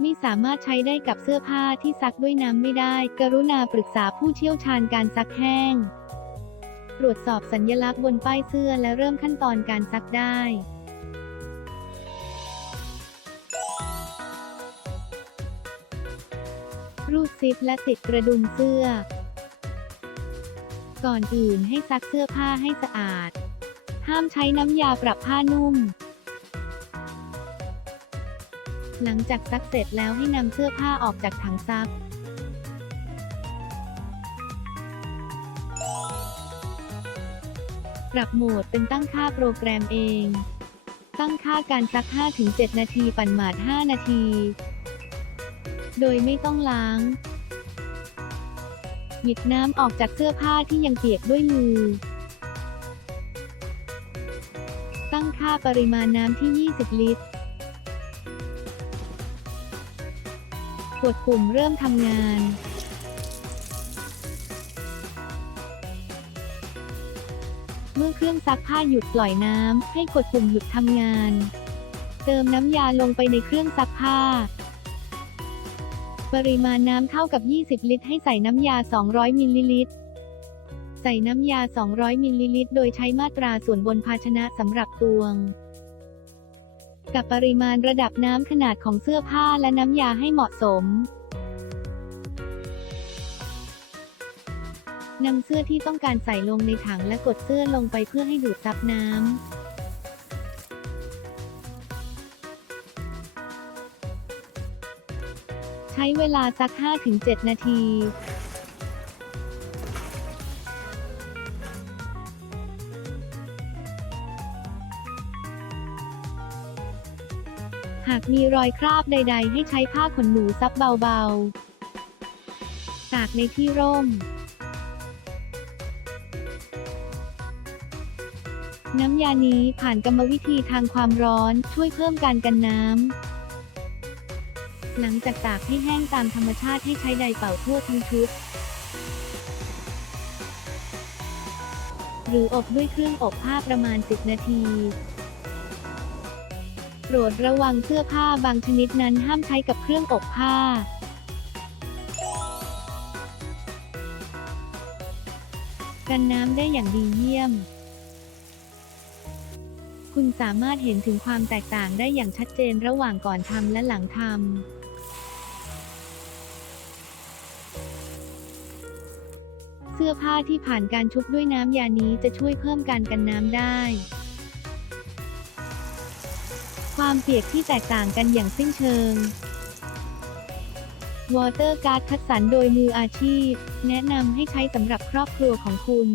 ไม่สามารถใช้ได้กับเสื้อผ้าที่ซักด้วยน้ำไม่ได้ กรุณาปรึกษาผู้เชี่ยวชาญการซักแห้ง ตรวจสอบสัญลักษณ์บนป้ายเสื้อและเริ่มขั้นตอนการซักได้รูดซิปและติดกระดุมเสื้อ ก่อนอื่นให้ซักเสื้อผ้าให้สะอาด ห้ามใช้น้ำยาปรับผ้านุ่ม หลังจากซักเสร็จแล้วให้นำเสื้อผ้าออกจากถังซักปรับโหมดเป็นตั้งค่าโปรแกรมเอง ตั้งค่าการซัก 5-7 นาทีปั่นหมาด 5 นาที โดยไม่ต้องล้าง หยิบน้ำออกจากเสื้อผ้าที่ยังเปียกด้วยมือ ตั้งค่าปริมาณน้ำที่ 20 ลิตร กดปุ่มเริ่มทำงาน เมื่อเครื่องซักผ้าหยุดปล่อยน้ำ ให้กดปุ่มหยุดทำงาน เติมน้ำยาลงไปในเครื่องซักผ้า ปริมาณน้ำเท่ากับ 20 ลิตร ให้ใส่น้ำยา 200 มิลลิลิตรใส่น้ำยา 200 มิลลิลิตร โดยใช้มาตราส่วนบนภาชนะสำหรับตวง กับปริมาณระดับน้ำขนาดของเสื้อผ้าและน้ำยาให้เหมาะสมนำเสื้อที่ต้องการใส่ลงในถังและกดเสื้อลงไปเพื่อให้ดูดซับน้ำใช้เวลาซัก 5-7 นาที หากมีรอยคราบใด ๆ ให้ใช้ผ้าขนหนูซับเบาๆ ตากในที่ร่ม น้ำยานี้ผ่านกรรมวิธีทางความร้อนช่วยเพิ่มการกันน้ำ หลังจากตากให้แห้งตามธรรมชาติให้ใช้ไดเป่าทั่วทั้งชุด หรืออบด้วยเครื่องอบผ้าประมาณ 10 นาที โปรดระวังเสื้อผ้าบางชนิดนั้นห้ามใช้กับเครื่องอบผ้า กันน้ำได้อย่างดีเยี่ยม คุณสามารถเห็นถึงความแตกต่างได้อย่างชัดเจนระหว่างก่อนทำและหลังทำเสื้อผ้าที่ผ่านการชุบด้วยน้ำยานี้จะช่วยเพิ่มการกันน้ำได้ ความเปียกที่แตกต่างกันอย่างสิ้นเชิงวอเตอร์การ์ดคัดสรรโดยมืออาชีพ แนะนำให้ใช้สำหรับครอบครัวของคุณ